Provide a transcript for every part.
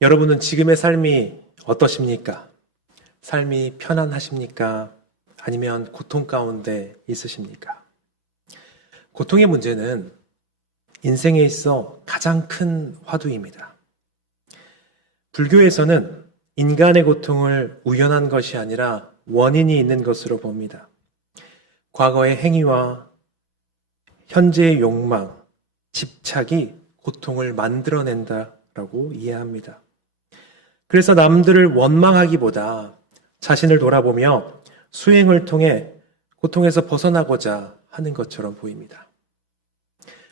여러분은 지금의 삶이 어떠십니까? 삶이 편안하십니까? 아니면 고통 가운데 있으십니까? 고통의 문제는 인생에 있어 가장 큰 화두입니다. 불교에서는 인간의 고통을 우연한 것이 아니라 원인이 있는 것으로 봅니다. 과거의 행위와 현재의 욕망, 집착이 고통을 만들어낸다라고 이해합니다. 그래서 남들을 원망하기보다 자신을 돌아보며 수행을 통해 고통에서 벗어나고자 하는 것처럼 보입니다.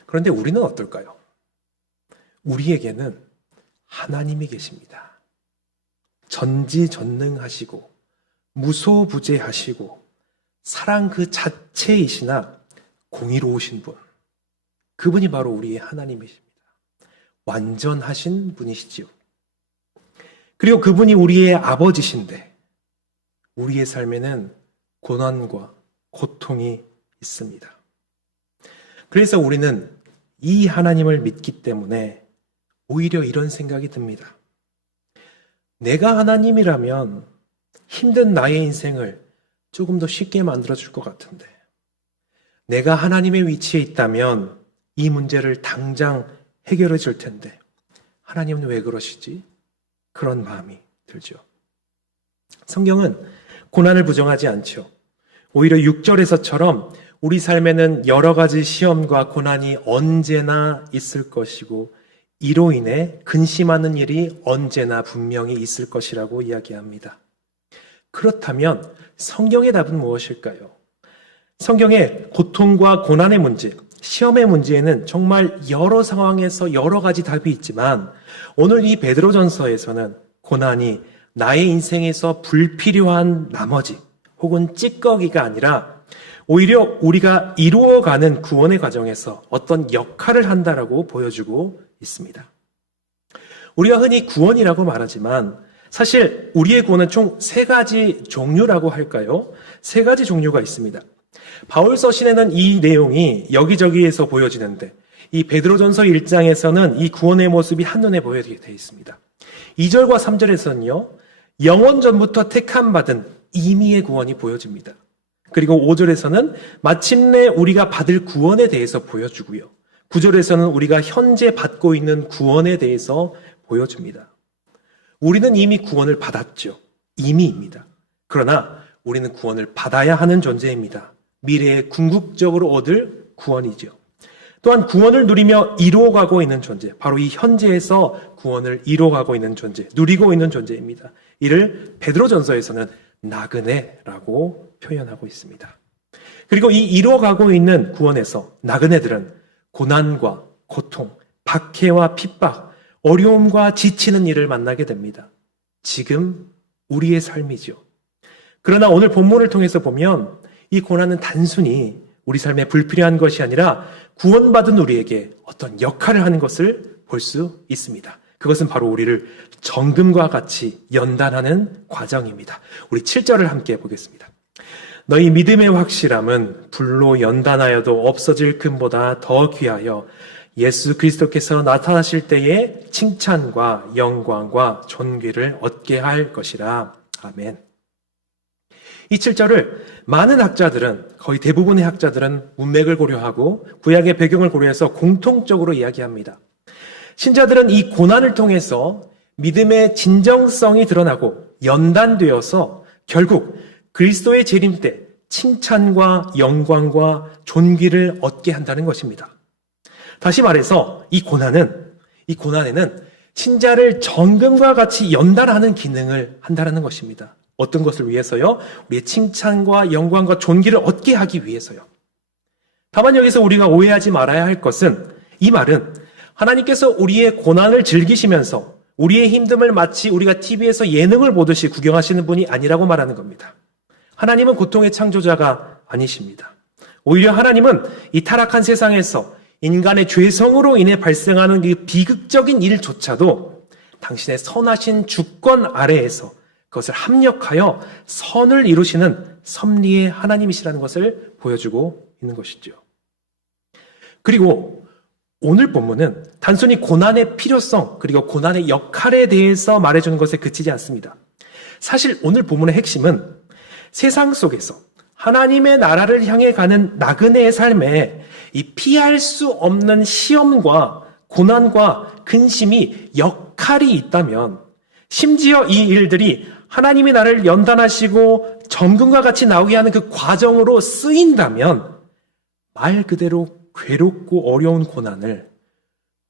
그런데 우리는 어떨까요? 우리에게는 하나님이 계십니다. 전지전능하시고 무소부재하시고 사랑 그 자체이시나 공의로우신 분, 그분이 바로 우리의 하나님이십니다. 완전하신 분이시지요. 그리고 그분이 우리의 아버지신데 우리의 삶에는 고난과 고통이 있습니다. 그래서 우리는 이 하나님을 믿기 때문에 오히려 이런 생각이 듭니다. 내가 하나님이라면 힘든 나의 인생을 조금 더 쉽게 만들어줄 것 같은데, 내가 하나님의 위치에 있다면 이 문제를 당장 해결해 줄 텐데 하나님은 왜 그러시지? 그런 마음이 들죠. 성경은 고난을 부정하지 않죠. 오히려 6절에서처럼 우리 삶에는 여러 가지 시험과 고난이 언제나 있을 것이고 이로 인해 근심하는 일이 언제나 분명히 있을 것이라고 이야기합니다. 그렇다면 성경의 답은 무엇일까요? 성경의 고통과 고난의 문제, 시험의 문제에는 정말 여러 상황에서 여러 가지 답이 있지만 오늘 이 베드로전서에서는 고난이 나의 인생에서 불필요한 나머지 혹은 찌꺼기가 아니라 오히려 우리가 이루어가는 구원의 과정에서 어떤 역할을 한다라고 보여주고 있습니다. 우리가 흔히 구원이라고 말하지만 사실 우리의 구원은 총 3가지 종류라고 할까요? 3가지 종류가 있습니다. 바울 서신에는 이 내용이 여기저기에서 보여지는데 이 베드로전서 1장에서는 이 구원의 모습이 한눈에 보이게 되어 있습니다. 2절과 3절에서는요, 영원 전부터 택함받은 임의의 구원이 보여집니다. 그리고 5절에서는 마침내 우리가 받을 구원에 대해서 보여주고요. 9절에서는 우리가 현재 받고 있는 구원에 대해서 보여줍니다. 우리는 이미 구원을 받았죠. 이미입니다. 그러나 우리는 구원을 받아야 하는 존재입니다. 미래에 궁극적으로 얻을 구원이죠. 또한 구원을 누리며 이루어가고 있는 존재, 바로 이 현재에서 구원을 이루어가고 있는 존재, 누리고 있는 존재입니다. 이를 베드로전서에서는 나그네라고 표현하고 있습니다. 그리고 이 이루어가고 있는 구원에서 나그네들은 고난과 고통, 박해와 핍박, 어려움과 지치는 일을 만나게 됩니다. 지금 우리의 삶이죠. 그러나 오늘 본문을 통해서 보면 이 고난은 단순히 우리 삶에 불필요한 것이 아니라 구원받은 우리에게 어떤 역할을 하는 것을 볼 수 있습니다. 그것은 바로 우리를 정금과 같이 연단하는 과정입니다. 우리 7절을 함께 보겠습니다. 너희 믿음의 확실함은 불로 연단하여도 없어질 금보다 더 귀하여 예수 그리스도께서 나타나실 때에 칭찬과 영광과 존귀를 얻게 할 것이라. 아멘. 이 7절을 많은 학자들은, 거의 대부분의 학자들은 문맥을 고려하고 구약의 배경을 고려해서 공통적으로 이야기합니다. 신자들은 이 고난을 통해서 믿음의 진정성이 드러나고 연단되어서 결국 그리스도의 재림 때 칭찬과 영광과 존귀를 얻게 한다는 것입니다. 다시 말해서 이 고난에는 신자를 정금과 같이 연단하는 기능을 한다는 것입니다. 어떤 것을 위해서요? 우리의 칭찬과 영광과 존귀를 얻게 하기 위해서요. 다만 여기서 우리가 오해하지 말아야 할 것은, 이 말은 하나님께서 우리의 고난을 즐기시면서 우리의 힘듦을 마치 우리가 TV에서 예능을 보듯이 구경하시는 분이 아니라고 말하는 겁니다. 하나님은 고통의 창조자가 아니십니다. 오히려 하나님은 이 타락한 세상에서 인간의 죄성으로 인해 발생하는 그 비극적인 일조차도 당신의 선하신 주권 아래에서 그것을 합력하여 선을 이루시는 섭리의 하나님이시라는 것을 보여주고 있는 것이죠. 그리고 오늘 본문은 단순히 고난의 필요성 그리고 고난의 역할에 대해서 말해주는 것에 그치지 않습니다. 사실 오늘 본문의 핵심은 세상 속에서 하나님의 나라를 향해 가는 나그네의 삶에 이 피할 수 없는 시험과 고난과 근심이 역할이 있다면, 심지어 이 일들이 하나님이 나를 연단하시고 정금과 같이 나오게 하는 그 과정으로 쓰인다면, 말 그대로 괴롭고 어려운 고난을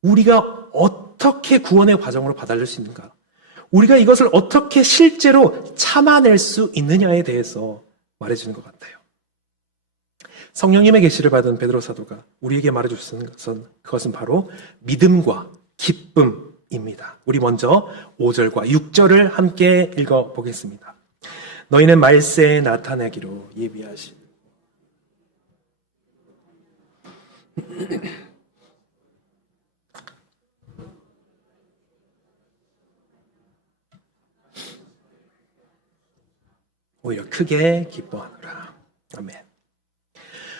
우리가 어떻게 구원의 과정으로 받아들일 수 있는가? 우리가 이것을 어떻게 실제로 참아낼 수 있느냐에 대해서 말해주는 것 같아요. 성령님의 계시를 받은 베드로 사도가 우리에게 말해주신 그것은 바로 믿음과 기쁨입니다. 우리 먼저 5절과 6절을 함께 읽어보겠습니다. 너희는 말세에 나타나기로 예비하신 오히려 크게 기뻐하노라. 아멘.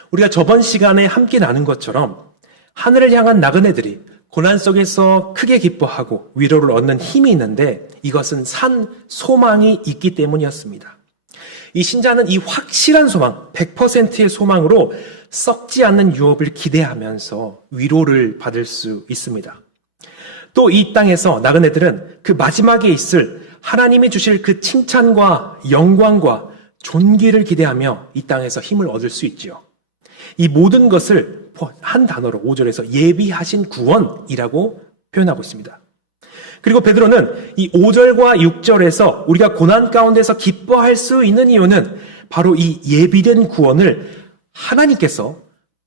우리가 저번 시간에 함께 나눈 것처럼 하늘을 향한 나그네들이 고난 속에서 크게 기뻐하고 위로를 얻는 힘이 있는데, 이것은 산 소망이 있기 때문이었습니다. 이 신자는 이 확실한 소망, 100%의 소망으로 썩지 않는 유업을 기대하면서 위로를 받을 수 있습니다. 또 이 땅에서 나그네들은 그 마지막에 있을 하나님이 주실 그 칭찬과 영광과 존귀를 기대하며 이 땅에서 힘을 얻을 수 있지요. 이 모든 것을 한 단어로 5절에서 예비하신 구원이라고 표현하고 있습니다. 그리고 베드로는 이 5절과 6절에서 우리가 고난 가운데서 기뻐할 수 있는 이유는 바로 이 예비된 구원을 하나님께서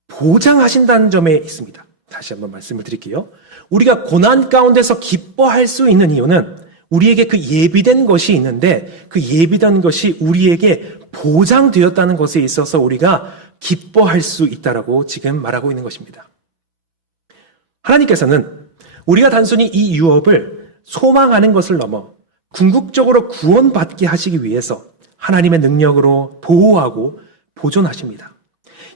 보장하신다는 점에 있습니다. 다시 한번 말씀을 드릴게요. 우리가 고난 가운데서 기뻐할 수 있는 이유는 우리에게 그 예비된 것이 있는데, 그 예비된 것이 우리에게 보장되었다는 것에 있어서 우리가 기뻐할 수 있다라고 지금 말하고 있는 것입니다. 하나님께서는 우리가 단순히 이 유업을 소망하는 것을 넘어 궁극적으로 구원받게 하시기 위해서 하나님의 능력으로 보호하고 보존하십니다.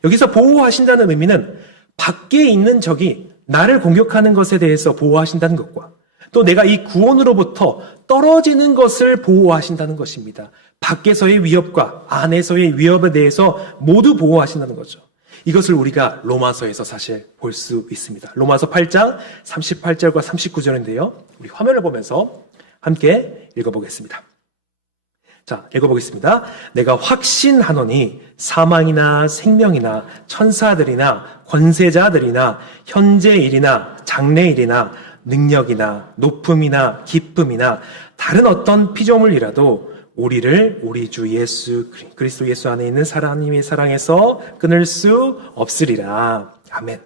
여기서 보호하신다는 의미는 밖에 있는 적이 나를 공격하는 것에 대해서 보호하신다는 것과, 또 내가 이 구원으로부터 떨어지는 것을 보호하신다는 것입니다. 밖에서의 위협과 안에서의 위협에 대해서 모두 보호하신다는 거죠. 이것을 우리가 로마서에서 사실 볼 수 있습니다. 로마서 8장 38절과 39절인데요. 우리 화면을 보면서 함께 읽어보겠습니다. 자, 읽어보겠습니다. 내가 확신하노니 사망이나 생명이나 천사들이나 권세자들이나 현재일이나 장래일이나 능력이나 높음이나 기쁨이나 다른 어떤 피조물이라도 우리를 우리 주 예수 그리스도 예수 안에 있는 하나님의 사랑에서 끊을 수 없으리라. 아멘.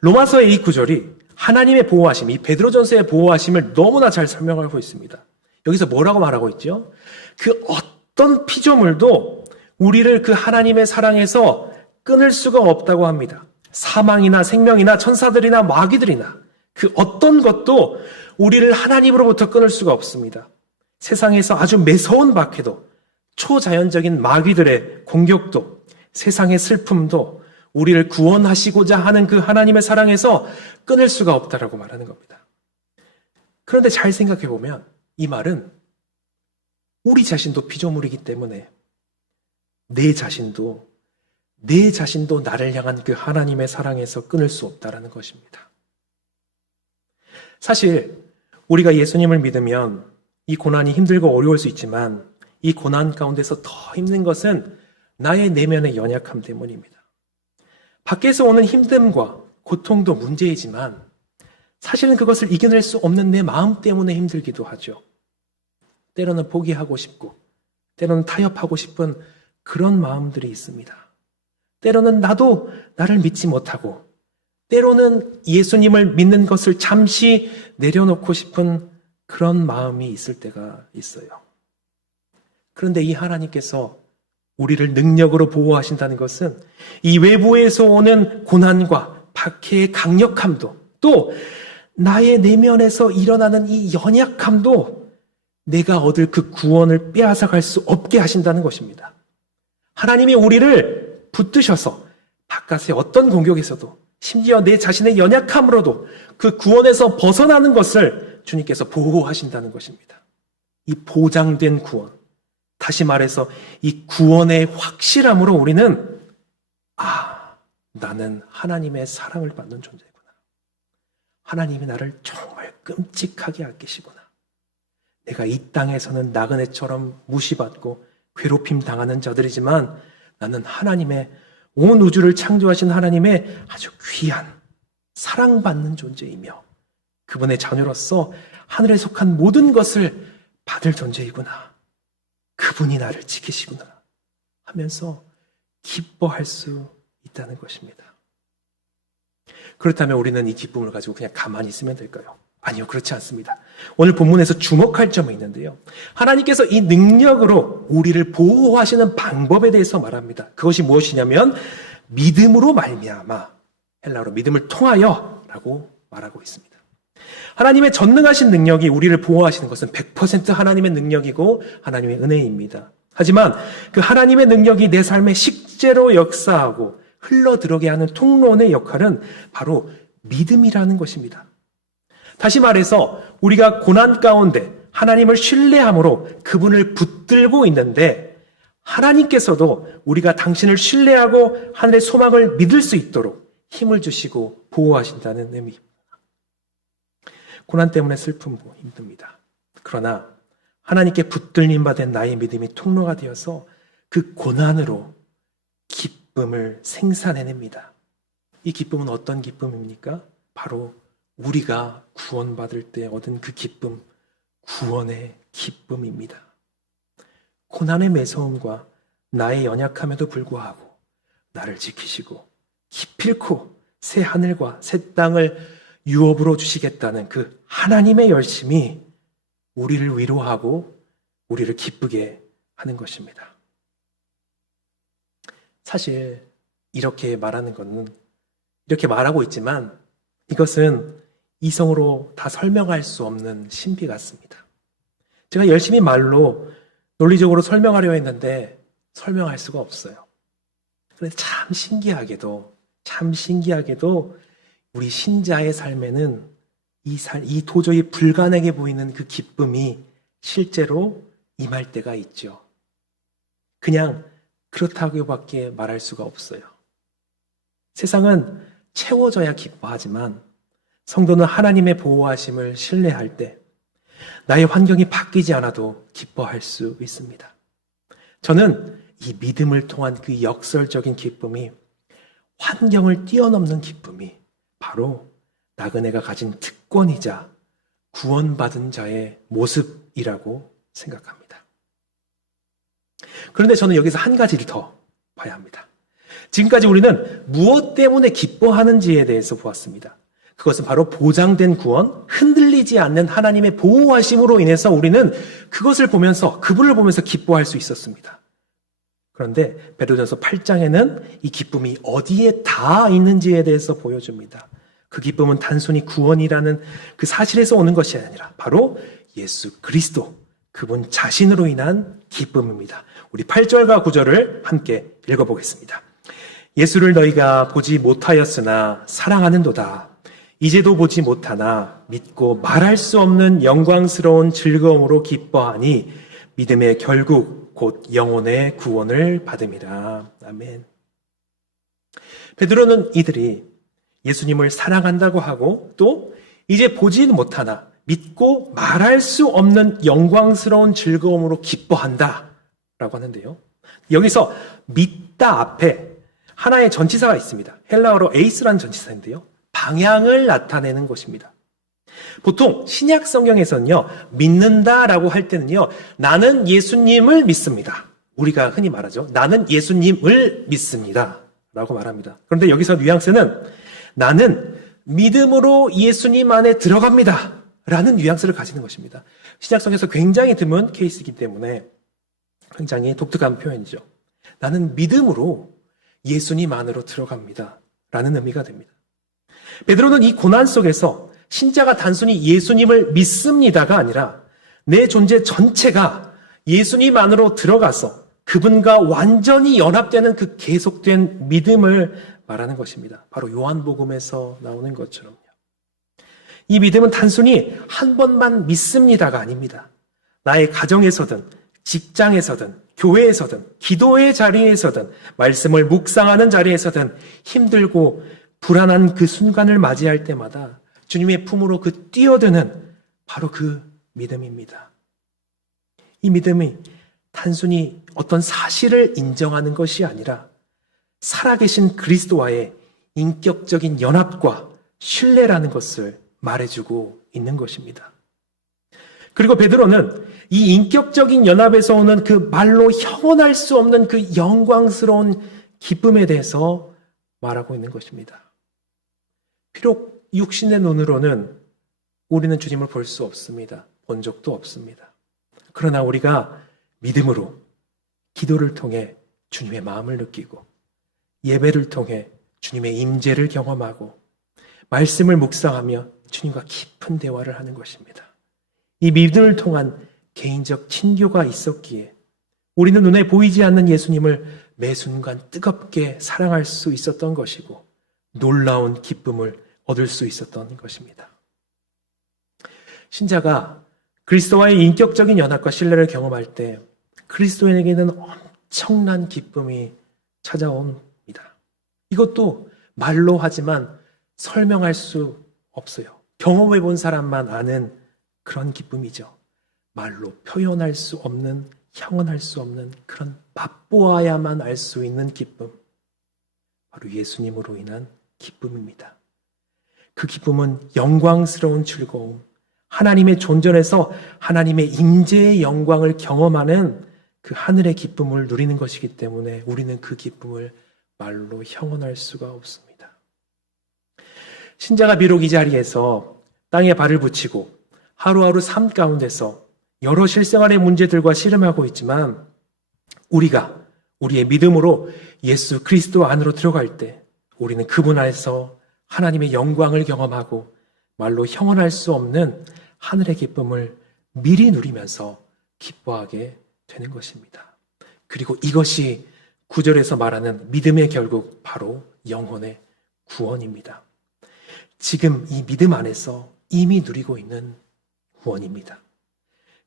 로마서의 이 구절이 하나님의 보호하심, 이 베드로전서의 보호하심을 너무나 잘 설명하고 있습니다. 여기서 뭐라고 말하고 있죠? 그 어떤 피조물도 우리를 그 하나님의 사랑에서 끊을 수가 없다고 합니다. 사망이나 생명이나 천사들이나 마귀들이나 그 어떤 것도 우리를 하나님으로부터 끊을 수가 없습니다. 세상에서 아주 매서운 박해도, 초자연적인 마귀들의 공격도, 세상의 슬픔도 우리를 구원하시고자 하는 그 하나님의 사랑에서 끊을 수가 없다라고 말하는 겁니다. 그런데 잘 생각해 보면 이 말은 우리 자신도 피조물이기 때문에 내 자신도 나를 향한 그 하나님의 사랑에서 끊을 수 없다라는 것입니다. 사실 우리가 예수님을 믿으면 이 고난이 힘들고 어려울 수 있지만 이 고난 가운데서 더 힘든 것은 나의 내면의 연약함 때문입니다. 밖에서 오는 힘듦과 고통도 문제이지만 사실은 그것을 이겨낼 수 없는 내 마음 때문에 힘들기도 하죠. 때로는 포기하고 싶고, 때로는 타협하고 싶은 그런 마음들이 있습니다. 때로는 나도 나를 믿지 못하고, 때로는 예수님을 믿는 것을 잠시 내려놓고 싶은 그런 마음이 있을 때가 있어요. 그런데 이 하나님께서 우리를 능력으로 보호하신다는 것은 이 외부에서 오는 고난과 박해의 강력함도, 또 나의 내면에서 일어나는 이 연약함도 내가 얻을 그 구원을 빼앗아갈 수 없게 하신다는 것입니다. 하나님이 우리를 붙드셔서 바깥의 어떤 공격에서도 심지어 내 자신의 연약함으로도 그 구원에서 벗어나는 것을 주님께서 보호하신다는 것입니다. 이 보장된 구원, 다시 말해서 이 구원의 확실함으로 우리는 나는 하나님의 사랑을 받는 존재구나. 하나님이 나를 정말 끔찍하게 아끼시구나. 내가 이 땅에서는 나그네처럼 무시받고 괴롭힘 당하는 자들이지만 나는 하나님의 온 우주를 창조하신 하나님의 아주 귀한 사랑받는 존재이며 그분의 자녀로서 하늘에 속한 모든 것을 받을 존재이구나. 그분이 나를 지키시구나 하면서 기뻐할 수 있다는 것입니다. 그렇다면 우리는 이 기쁨을 가지고 그냥 가만히 있으면 될까요? 아니요, 그렇지 않습니다. 오늘 본문에서 주목할 점이 있는데요. 하나님께서 이 능력으로 우리를 보호하시는 방법에 대해서 말합니다. 그것이 무엇이냐면 믿음으로 말미암아, 헬라어로 믿음을 통하여 라고 말하고 있습니다. 하나님의 전능하신 능력이 우리를 보호하시는 것은 100% 하나님의 능력이고 하나님의 은혜입니다. 하지만 그 하나님의 능력이 내 삶에 실제로 역사하고 흘러들어게 하는 통로의 역할은 바로 믿음이라는 것입니다. 다시 말해서 우리가 고난 가운데 하나님을 신뢰함으로 그분을 붙들고 있는데 하나님께서도 우리가 당신을 신뢰하고 하늘의 소망을 믿을 수 있도록 힘을 주시고 보호하신다는 의미입니다. 고난 때문에 슬픔도 힘듭니다. 그러나 하나님께 붙들림 받은 나의 믿음이 통로가 되어서 그 고난으로 기쁨을 생산해냅니다. 이 기쁨은 어떤 기쁨입니까? 바로 우리가 구원받을 때 얻은 그 기쁨, 구원의 기쁨입니다. 고난의 매서움과 나의 연약함에도 불구하고 나를 지키시고 기필코 새 하늘과 새 땅을 유업으로 주시겠다는 그 하나님의 열심이 우리를 위로하고 우리를 기쁘게 하는 것입니다. 사실 이렇게 말하는 것은 이렇게 말하고 있지만 이것은 이성으로 다 설명할 수 없는 신비 같습니다. 제가 열심히 말로 논리적으로 설명하려 했는데 설명할 수가 없어요. 그런데 참 신기하게도 우리 신자의 삶에는 이 도저히 불가능해 보이는 그 기쁨이 실제로 임할 때가 있죠. 그냥 그렇다고밖에 말할 수가 없어요. 세상은 채워져야 기뻐하지만 성도는 하나님의 보호하심을 신뢰할 때 나의 환경이 바뀌지 않아도 기뻐할 수 있습니다. 저는 이 믿음을 통한 그 역설적인 기쁨이 환경을 뛰어넘는 기쁨이 바로 나그네가 가진 특권이자 구원받은 자의 모습이라고 생각합니다. 그런데 저는 여기서 한 가지를 더 봐야 합니다. 지금까지 우리는 무엇 때문에 기뻐하는지에 대해서 보았습니다. 그것은 바로 보장된 구원, 흔들리지 않는 하나님의 보호하심으로 인해서 우리는 그것을 보면서, 그분을 보면서 기뻐할 수 있었습니다. 그런데 베드로전서 8장에는 이 기쁨이 어디에 다 있는지에 대해서 보여줍니다. 그 기쁨은 단순히 구원이라는 그 사실에서 오는 것이 아니라 바로 예수 그리스도, 그분 자신으로 인한 기쁨입니다. 우리 8절과 9절을 함께 읽어보겠습니다. 예수를 너희가 보지 못하였으나 사랑하는도다. 이제도 보지 못하나 믿고 말할 수 없는 영광스러운 즐거움으로 기뻐하니 믿음의 결국 곧 영혼의 구원을 받음이라. 아멘. 베드로는 이들이 예수님을 사랑한다고 하고 또 이제 보지 못하나 믿고 말할 수 없는 영광스러운 즐거움으로 기뻐한다 라고 하는데요. 여기서 믿다 앞에 하나의 전치사가 있습니다. 헬라어로 에이스라는 전치사인데요. 방향을 나타내는 것입니다. 보통 신약 성경에서는요, 믿는다라고 할 때는요, 나는 예수님을 믿습니다. 우리가 흔히 말하죠. 나는 예수님을 믿습니다. 라고 말합니다. 그런데 여기서 뉘앙스는 나는 믿음으로 예수님 안에 들어갑니다. 라는 뉘앙스를 가지는 것입니다. 신약 성경에서 굉장히 드문 케이스이기 때문에 굉장히 독특한 표현이죠. 나는 믿음으로 예수님 안으로 들어갑니다. 라는 의미가 됩니다. 베드로는 이 고난 속에서 신자가 단순히 예수님을 믿습니다가 아니라 내 존재 전체가 예수님 안으로 들어가서 그분과 완전히 연합되는 그 계속된 믿음을 말하는 것입니다. 바로 요한복음에서 나오는 것처럼요. 이 믿음은 단순히 한 번만 믿습니다가 아닙니다. 나의 가정에서든 직장에서든 교회에서든 기도의 자리에서든 말씀을 묵상하는 자리에서든 힘들고 불안한 그 순간을 맞이할 때마다 주님의 품으로 그 뛰어드는 바로 그 믿음입니다. 이 믿음이 단순히 어떤 사실을 인정하는 것이 아니라 살아계신 그리스도와의 인격적인 연합과 신뢰라는 것을 말해주고 있는 것입니다. 그리고 베드로는 이 인격적인 연합에서 오는 그 말로 형언할 수 없는 그 영광스러운 기쁨에 대해서 말하고 있는 것입니다. 비록 육신의 눈으로는 우리는 주님을 볼 수 없습니다. 본 적도 없습니다. 그러나 우리가 믿음으로 기도를 통해 주님의 마음을 느끼고 예배를 통해 주님의 임재를 경험하고 말씀을 묵상하며 주님과 깊은 대화를 하는 것입니다. 이 믿음을 통한 개인적 친교가 있었기에 우리는 눈에 보이지 않는 예수님을 매 순간 뜨겁게 사랑할 수 있었던 것이고 놀라운 기쁨을 얻을 수 있었던 것입니다. 신자가 그리스도와의 인격적인 연합과 신뢰를 경험할 때 그리스도인에게는 엄청난 기쁨이 찾아옵니다. 이것도 말로 하지만 설명할 수 없어요. 경험해 본 사람만 아는 그런 기쁨이죠. 말로 표현할 수 없는, 형언할 수 없는 그런 맛보아야만 알 수 있는 기쁨. 바로 예수님으로 인한 기쁨입니다. 그 기쁨은 영광스러운 즐거움, 하나님의 존전에서 하나님의 임재의 영광을 경험하는 그 하늘의 기쁨을 누리는 것이기 때문에 우리는 그 기쁨을 말로 형언할 수가 없습니다. 신자가 비록 이 자리에서 땅에 발을 붙이고 하루하루 삶 가운데서 여러 실생활의 문제들과 씨름하고 있지만 우리가 우리의 믿음으로 예수 그리스도 안으로 들어갈 때 우리는 그분 안에서 하나님의 영광을 경험하고 말로 형언할 수 없는 하늘의 기쁨을 미리 누리면서 기뻐하게 되는 것입니다. 그리고 이것이 9절에서 말하는 믿음의 결국 바로 영혼의 구원입니다. 지금 이 믿음 안에서 이미 누리고 있는 구원입니다.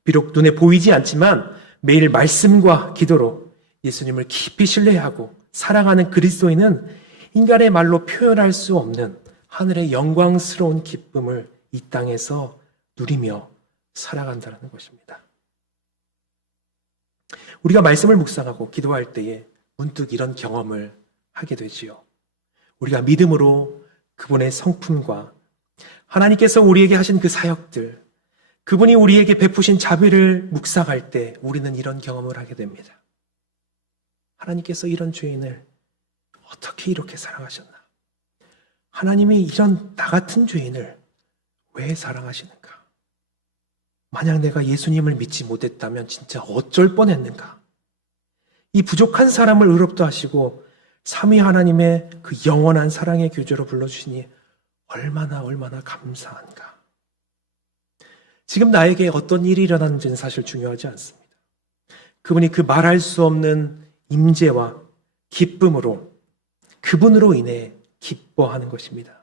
비록 눈에 보이지 않지만 매일 말씀과 기도로 예수님을 깊이 신뢰하고 사랑하는 그리스도인은 인간의 말로 표현할 수 없는 하늘의 영광스러운 기쁨을 이 땅에서 누리며 살아간다는 것입니다. 우리가 말씀을 묵상하고 기도할 때에 문득 이런 경험을 하게 되지요. 우리가 믿음으로 그분의 성품과 하나님께서 우리에게 하신 그 사역들, 그분이 우리에게 베푸신 자비를 묵상할 때 우리는 이런 경험을 하게 됩니다. 하나님께서 이런 죄인을 어떻게 이렇게 사랑하셨나? 하나님이 이런 나 같은 죄인을 왜 사랑하시는가? 만약 내가 예수님을 믿지 못했다면 진짜 어쩔 뻔했는가? 이 부족한 사람을 의롭다 하시고 삼위 하나님의 그 영원한 사랑의 교제로 불러주시니 얼마나 감사한가? 지금 나에게 어떤 일이 일어나는지는 사실 중요하지 않습니다. 그분이 그 말할 수 없는 임재와 기쁨으로 그분으로 인해 기뻐하는 것입니다.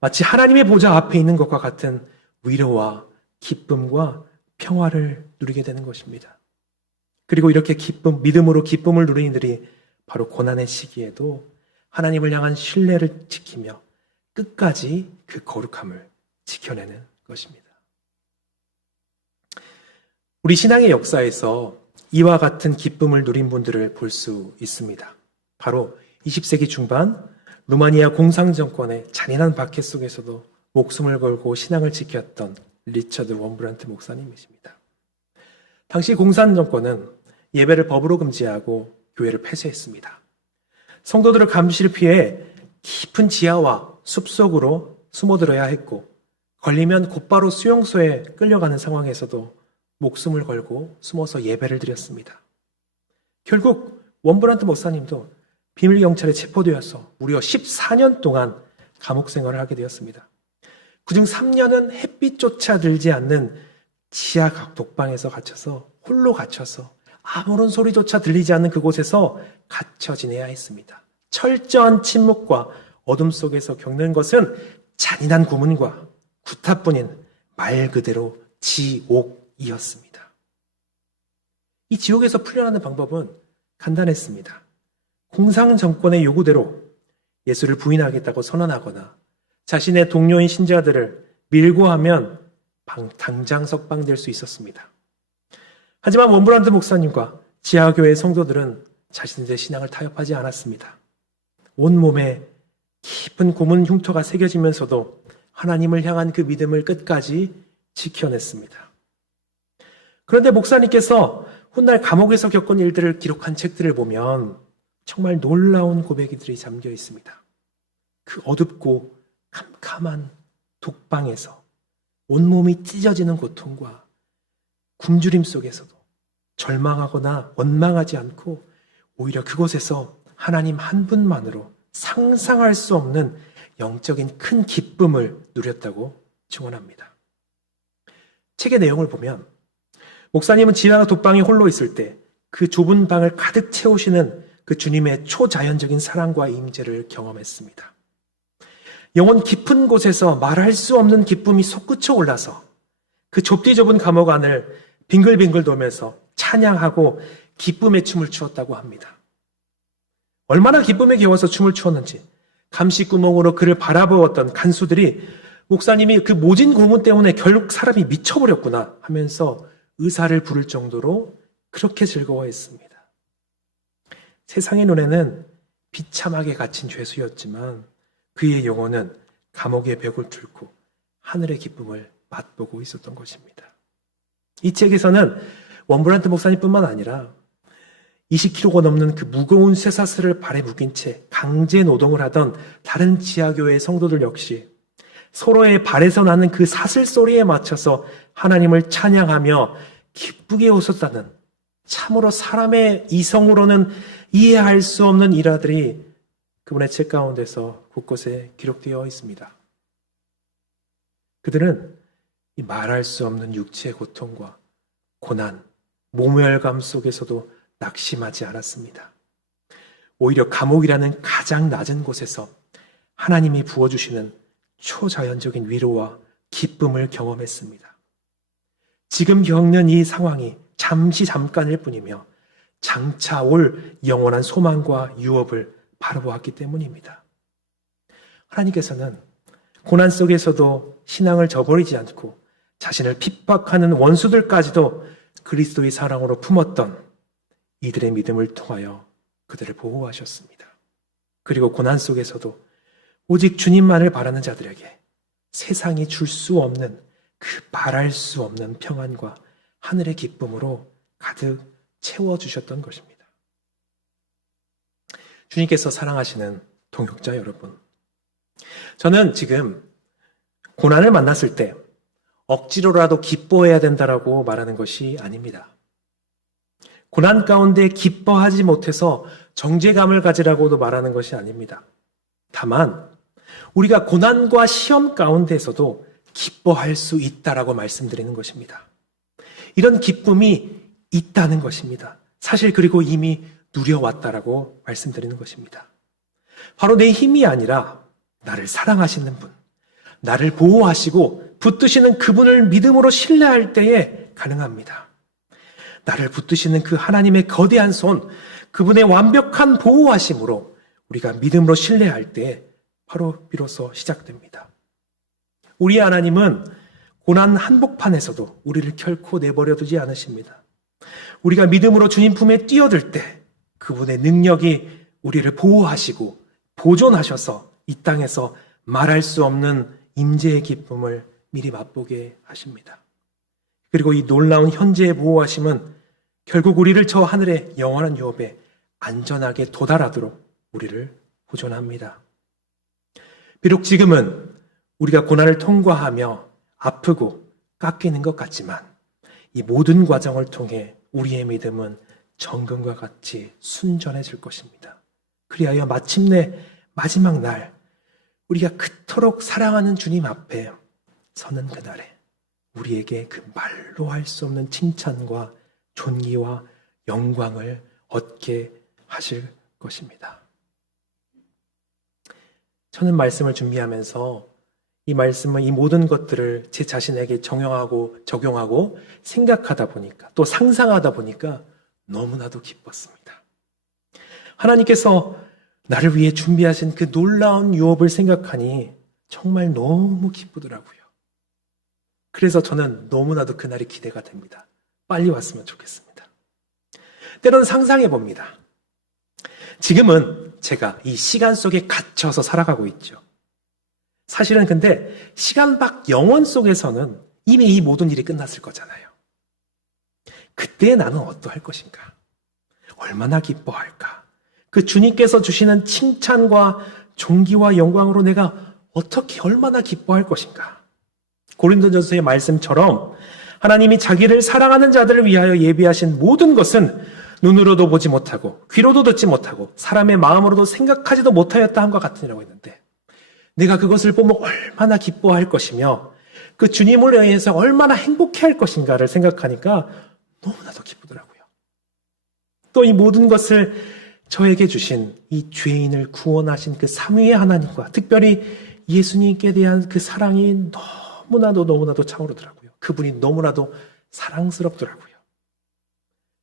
마치 하나님의 보좌 앞에 있는 것과 같은 위로와 기쁨과 평화를 누리게 되는 것입니다. 그리고 이렇게 믿음으로 기쁨을 누리는 이들이 바로 고난의 시기에도 하나님을 향한 신뢰를 지키며 끝까지 그 거룩함을 지켜내는 것입니다. 우리 신앙의 역사에서 이와 같은 기쁨을 누린 분들을 볼 수 있습니다. 바로 20세기 중반 루마니아 공산정권의 잔인한 박해 속에서도 목숨을 걸고 신앙을 지켰던 리처드 원브란트 목사님이십니다. 당시 공산정권은 예배를 법으로 금지하고 교회를 폐쇄했습니다. 성도들을 감시를 피해 깊은 지하와 숲속으로 숨어들어야 했고 걸리면 곧바로 수용소에 끌려가는 상황에서도 목숨을 걸고 숨어서 예배를 드렸습니다. 결국 원브란트 목사님도 비밀경찰에 체포되어서 무려 14년 동안 감옥 생활을 하게 되었습니다. 그중 3년은 햇빛조차 들지 않는 지하 독방에서 갇혀서 홀로 갇혀서 아무런 소리조차 들리지 않는 그곳에서 갇혀 지내야 했습니다. 철저한 침묵과 어둠 속에서 겪는 것은 잔인한 고문과 구타뿐인 말 그대로 지옥이었습니다. 이 지옥에서 풀려나는 방법은 간단했습니다. 공상 정권의 요구대로 예수를 부인하겠다고 선언하거나 자신의 동료인 신자들을 밀고 하면 당장 석방될 수 있었습니다. 하지만 원브란트 목사님과 지하교회 성도들은 자신들의 신앙을 타협하지 않았습니다. 온몸에 깊은 고문 흉터가 새겨지면서도 하나님을 향한 그 믿음을 끝까지 지켜냈습니다. 그런데 목사님께서 훗날 감옥에서 겪은 일들을 기록한 책들을 보면 정말 놀라운 고백들이 잠겨 있습니다. 그 어둡고 캄캄한 독방에서 온몸이 찢어지는 고통과 굶주림 속에서도 절망하거나 원망하지 않고 오히려 그곳에서 하나님 한 분만으로 상상할 수 없는 영적인 큰 기쁨을 누렸다고 증언합니다. 책의 내용을 보면 목사님은 지하 독방에 홀로 있을 때 그 좁은 방을 가득 채우시는 그 주님의 초자연적인 사랑과 임재를 경험했습니다. 영혼 깊은 곳에서 말할 수 없는 기쁨이 솟구쳐 올라서 그 좁디 좁은 감옥 안을 빙글빙글 돌면서 찬양하고 기쁨의 춤을 추었다고 합니다. 얼마나 기쁨에 겨워서 춤을 추었는지 감시구멍으로 그를 바라보았던 간수들이 목사님이 그 모진 고문 때문에 결국 사람이 미쳐버렸구나 하면서 의사를 부를 정도로 그렇게 즐거워했습니다. 세상의 눈에는 비참하게 갇힌 죄수였지만 그의 영혼은 감옥의 벽을 뚫고 하늘의 기쁨을 맛보고 있었던 것입니다. 이 책에서는 원브란트 목사님뿐만 아니라 20kg가 넘는 그 무거운 쇠사슬을 발에 묶인 채 강제 노동을 하던 다른 지하교회 성도들 역시 서로의 발에서 나는 그 사슬 소리에 맞춰서 하나님을 찬양하며 기쁘게 웃었다는 참으로 사람의 이성으로는 이해할 수 없는 일화들이 그분의 책 가운데서 곳곳에 기록되어 있습니다. 그들은 이 말할 수 없는 육체의 고통과 고난, 모멸감 속에서도 낙심하지 않았습니다. 오히려 감옥이라는 가장 낮은 곳에서 하나님이 부어주시는 초자연적인 위로와 기쁨을 경험했습니다. 지금 겪는 이 상황이 잠깐일 뿐이며 장차 올 영원한 소망과 유업을 바라보았기 때문입니다. 하나님께서는 고난 속에서도 신앙을 저버리지 않고 자신을 핍박하는 원수들까지도 그리스도의 사랑으로 품었던 이들의 믿음을 통하여 그들을 보호하셨습니다. 그리고 고난 속에서도 오직 주님만을 바라는 자들에게 세상이 줄 수 없는 그 말할 수 없는 평안과 하늘의 기쁨으로 가득 채워주셨던 것입니다. 주님께서 사랑하시는 동역자 여러분, 저는 지금 고난을 만났을 때 억지로라도 기뻐해야 된다라고 말하는 것이 아닙니다. 고난 가운데 기뻐하지 못해서 정죄감을 가지라고도 말하는 것이 아닙니다. 다만 우리가 고난과 시험 가운데서도 기뻐할 수 있다라고 말씀드리는 것입니다. 이런 기쁨이 있다는 것입니다. 사실 그리고 이미 누려왔다라고 말씀드리는 것입니다. 바로 내 힘이 아니라 나를 사랑하시는 분, 나를 보호하시고 붙드시는 그분을 믿음으로 신뢰할 때에 가능합니다. 나를 붙드시는 그 하나님의 거대한 손, 그분의 완벽한 보호하심으로 우리가 믿음으로 신뢰할 때 바로 비로소 시작됩니다. 우리 하나님은 고난 한복판에서도 우리를 결코 내버려 두지 않으십니다. 우리가 믿음으로 주님 품에 뛰어들 때 그분의 능력이 우리를 보호하시고 보존하셔서 이 땅에서 말할 수 없는 임재의 기쁨을 미리 맛보게 하십니다. 그리고 이 놀라운 현재의 보호하심은 결국 우리를 저 하늘의 영원한 유업에 안전하게 도달하도록 우리를 보존합니다. 비록 지금은 우리가 고난을 통과하며 아프고 깎이는 것 같지만 이 모든 과정을 통해 우리의 믿음은 정금과 같이 순전해질 것입니다. 그리하여 마침내 마지막 날 우리가 그토록 사랑하는 주님 앞에 서는 그날에 우리에게 그 말로 할 수 없는 칭찬과 존귀와 영광을 얻게 하실 것입니다. 저는 말씀을 준비하면서 이 말씀은 이 모든 것들을 제 자신에게 적용하고 생각하다 보니까 또 상상하다 보니까 너무나도 기뻤습니다. 하나님께서 나를 위해 준비하신 그 놀라운 유업을 생각하니 정말 너무 기쁘더라고요. 그래서 저는 너무나도 그날이 기대가 됩니다. 빨리 왔으면 좋겠습니다. 때로는 상상해 봅니다. 지금은 제가 이 시간 속에 갇혀서 살아가고 있죠. 사실은 근데 시간 밖 영원 속에서는 이미 이 모든 일이 끝났을 거잖아요. 그때 나는 어떠할 것인가? 얼마나 기뻐할까? 그 주님께서 주시는 칭찬과 존귀와 영광으로 내가 어떻게 얼마나 기뻐할 것인가? 고린도전서의 말씀처럼 하나님이 자기를 사랑하는 자들을 위하여 예비하신 모든 것은 눈으로도 보지 못하고 귀로도 듣지 못하고 사람의 마음으로도 생각하지도 못하였다 함과 같으니라고 했는데 내가 그것을 보면 얼마나 기뻐할 것이며 그 주님을 위해서 얼마나 행복해할 것인가를 생각하니까 너무나도 기쁘더라고요. 또 이 모든 것을 저에게 주신 이 죄인을 구원하신 그 삼위의 하나님과 특별히 예수님께 대한 그 사랑이 너무나도 차오르더라고요. 그분이 너무나도 사랑스럽더라고요.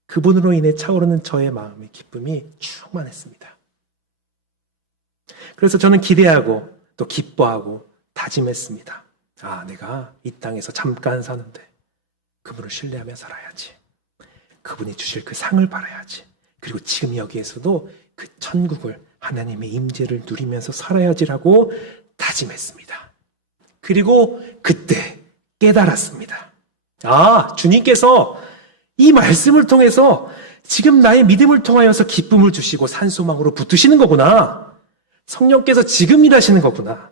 그분으로 인해 차오르는 저의 마음의 기쁨이 충만했습니다. 그래서 저는 기대하고 또 기뻐하고 다짐했습니다. 내가 이 땅에서 잠깐 사는데 그분을 신뢰하며 살아야지. 그분이 주실 그 상을 바라야지. 그리고 지금 여기에서도 그 천국을 하나님의 임재를 누리면서 살아야지라고 다짐했습니다. 그리고 그때 깨달았습니다. 주님께서 이 말씀을 통해서 지금 나의 믿음을 통하여서 기쁨을 주시고 산소망으로 붙드시는 거구나. 성령께서 지금 일하시는 거구나.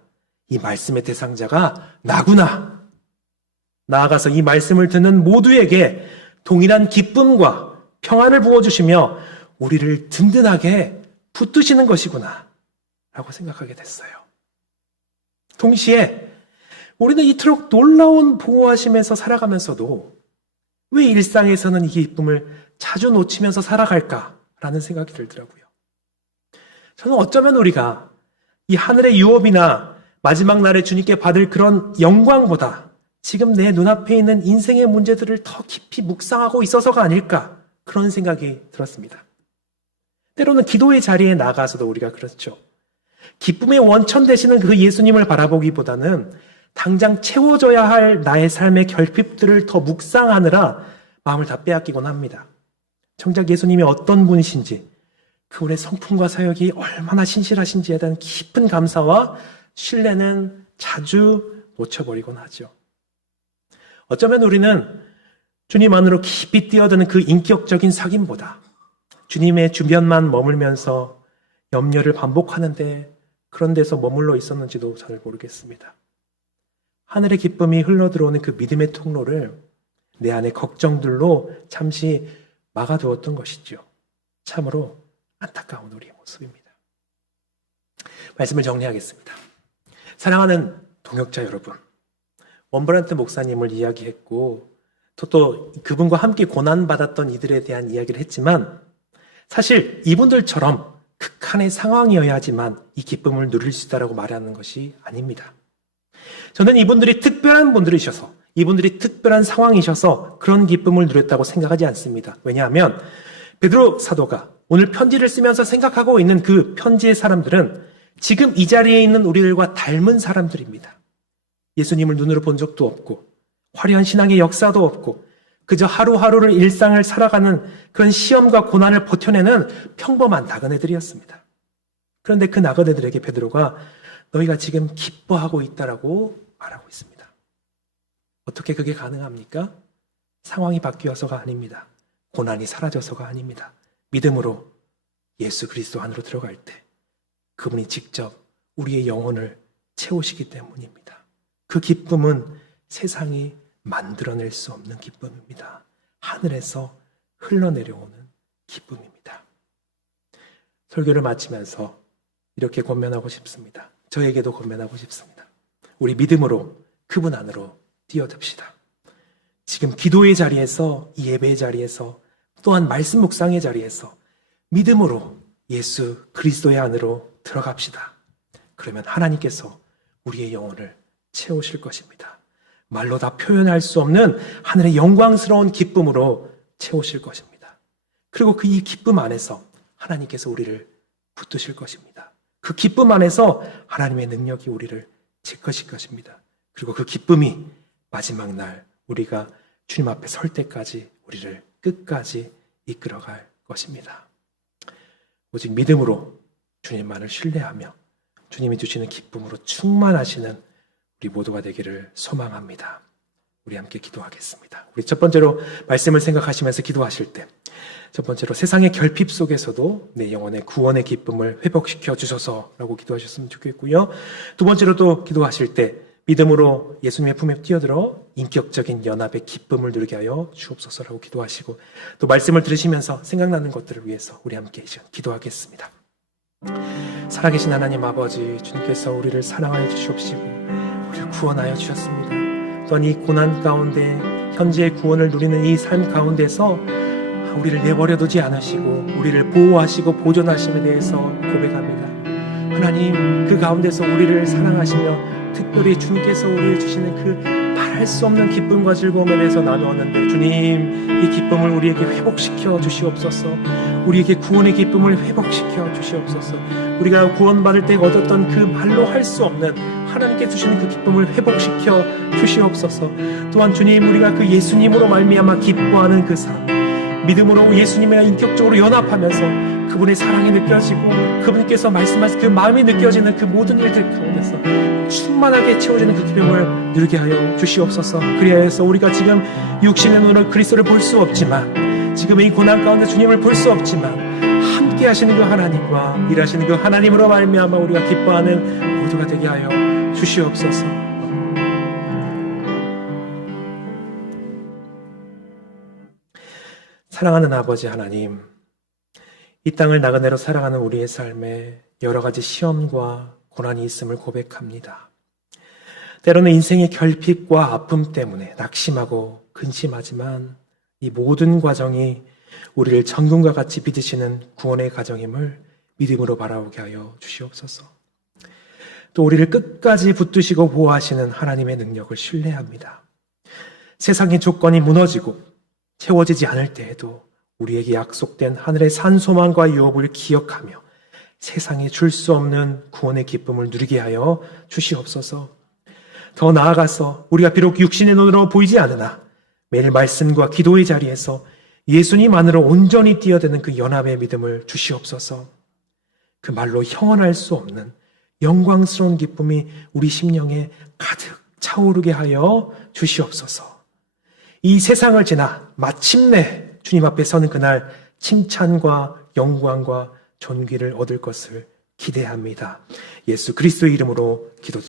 이 말씀의 대상자가 나구나. 나아가서 이 말씀을 듣는 모두에게 동일한 기쁨과 평안을 부어주시며 우리를 든든하게 붙드시는 것이구나 라고 생각하게 됐어요. 동시에 우리는 이토록 놀라운 보호하심에서 살아가면서도 왜 일상에서는 이 기쁨을 자주 놓치면서 살아갈까라는 생각이 들더라고요. 저는 어쩌면 우리가 이 하늘의 유업이나 마지막 날에 주님께 받을 그런 영광보다 지금 내 눈앞에 있는 인생의 문제들을 더 깊이 묵상하고 있어서가 아닐까 그런 생각이 들었습니다. 때로는 기도의 자리에 나가서도 우리가 그렇죠. 기쁨의 원천 되시는 그 예수님을 바라보기보다는 당장 채워져야 할 나의 삶의 결핍들을 더 묵상하느라 마음을 다 빼앗기곤 합니다. 정작 예수님이 어떤 분이신지 그분의 성품과 사역이 얼마나 신실하신지에 대한 깊은 감사와 신뢰는 자주 놓쳐버리곤 하죠. 어쩌면 우리는 주님 안으로 깊이 뛰어드는 그 인격적인 사귐보다 주님의 주변만 머물면서 염려를 반복하는데 그런 데서 머물러 있었는지도 잘 모르겠습니다. 하늘의 기쁨이 흘러들어오는 그 믿음의 통로를 내 안의 걱정들로 잠시 막아두었던 것이죠. 참으로 안타까운 우리의 모습입니다. 말씀을 정리하겠습니다. 사랑하는 동역자 여러분, 원브란트 목사님을 이야기했고 또 그분과 함께 고난받았던 이들에 대한 이야기를 했지만 사실 이분들처럼 극한의 상황이어야 하지만 이 기쁨을 누릴 수 있다고 말하는 것이 아닙니다. 저는 이분들이 특별한 분들이셔서 이분들이 특별한 상황이셔서 그런 기쁨을 누렸다고 생각하지 않습니다. 왜냐하면 베드로 사도가 오늘 편지를 쓰면서 생각하고 있는 그 편지의 사람들은 지금 이 자리에 있는 우리들과 닮은 사람들입니다. 예수님을 눈으로 본 적도 없고 화려한 신앙의 역사도 없고 그저 하루하루를 일상을 살아가는 그런 시험과 고난을 버텨내는 평범한 나그네들이었습니다. 그런데 그 나그네들에게 베드로가 너희가 지금 기뻐하고 있다라고 말하고 있습니다. 어떻게 그게 가능합니까? 상황이 바뀌어서가 아닙니다. 고난이 사라져서가 아닙니다. 믿음으로 예수 그리스도 안으로 들어갈 때 그분이 직접 우리의 영혼을 채우시기 때문입니다. 그 기쁨은 세상이 만들어낼 수 없는 기쁨입니다. 하늘에서 흘러내려오는 기쁨입니다. 설교를 마치면서 이렇게 권면하고 싶습니다. 저에게도 권면하고 싶습니다. 우리 믿음으로 그분 안으로 뛰어듭시다. 지금 기도의 자리에서, 이 예배의 자리에서, 또한 말씀 묵상의 자리에서 믿음으로 예수 그리스도의 안으로 들어갑시다. 그러면 하나님께서 우리의 영혼을 채우실 것입니다. 말로 다 표현할 수 없는 하늘의 영광스러운 기쁨으로 채우실 것입니다. 그리고 그 이 기쁨 안에서 하나님께서 우리를 붙드실 것입니다. 그 기쁨 안에서 하나님의 능력이 우리를 지키실 것입니다. 그리고 그 기쁨이 마지막 날 우리가 주님 앞에 설 때까지 우리를 끝까지 이끌어갈 것입니다. 오직 믿음으로 주님만을 신뢰하며 주님이 주시는 기쁨으로 충만하시는 우리 모두가 되기를 소망합니다. 우리 함께 기도하겠습니다. 우리 첫 번째로 말씀을 생각하시면서 기도하실 때 첫 번째로 세상의 결핍 속에서도 내 영혼의 구원의 기쁨을 회복시켜 주셔서라고 기도하셨으면 좋겠고요. 두 번째로 또 기도하실 때 믿음으로 예수님의 품에 뛰어들어 인격적인 연합의 기쁨을 누리게 하여 주옵소서라고 기도하시고 또 말씀을 들으시면서 생각나는 것들을 위해서 우리 함께 기도하겠습니다. 살아계신 하나님 아버지, 주님께서 우리를 사랑하여 주시옵시고 우리를 구원하여 주셨습니다. 또한 이 고난 가운데 현재의 구원을 누리는 이 삶 가운데서 우리를 내버려 두지 않으시고 우리를 보호하시고 보존하심에 대해서 고백합니다. 하나님, 그 가운데서 우리를 사랑하시며 특별히 주님께서 우리에게 주시는 그 말할 수 없는 기쁨과 즐거움에 대해서 나누었는데 주님, 이 기쁨을 우리에게 회복시켜 주시옵소서. 우리에게 구원의 기쁨을 회복시켜 주시옵소서. 우리가 구원받을 때 얻었던 그 말로 할 수 없는 하나님께 주시는 그 기쁨을 회복시켜 주시옵소서. 또한 주님, 우리가 그 예수님으로 말미암아 기뻐하는 그 삶, 믿음으로 예수님과 인격적으로 연합하면서 그분의 사랑이 느껴지고 그분께서 말씀하신 그 마음이 느껴지는 그 모든 일들 가운데서 충만하게 채워지는 그 기쁨을 누리게 하여 주시옵소서. 그리하여서 우리가 지금 육신의 눈으로 그리스도를 볼 수 없지만, 지금 이 고난 가운데 주님을 볼 수 없지만 함께 하시는 그 하나님과 일하시는 그 하나님으로 말미암아 우리가 기뻐하는 모두가 되게 하여 주시옵소서. 사랑하는 아버지 하나님, 이 땅을 나그네로 살아가는 우리의 삶에 여러 가지 시험과 고난이 있음을 고백합니다. 때로는 인생의 결핍과 아픔 때문에 낙심하고 근심하지만 이 모든 과정이 우리를 정금과 같이 빚으시는 구원의 과정임을 믿음으로 바라보게 하여 주시옵소서. 또 우리를 끝까지 붙드시고 보호하시는 하나님의 능력을 신뢰합니다. 세상의 조건이 무너지고 채워지지 않을 때에도 우리에게 약속된 하늘의 산소망과 유업을 기억하며 세상에 줄 수 없는 구원의 기쁨을 누리게 하여 주시옵소서. 더 나아가서 우리가 비록 육신의 눈으로 보이지 않으나 매일 말씀과 기도의 자리에서 예수님 안으로 온전히 뛰어드는 그 연합의 믿음을 주시옵소서. 그 말로 형언할 수 없는 영광스러운 기쁨이 우리 심령에 가득 차오르게 하여 주시옵소서. 이 세상을 지나 마침내 주님 앞에 서는 그날 칭찬과 영광과 존귀를 얻을 것을 기대합니다. 예수 그리스도의 이름으로 기도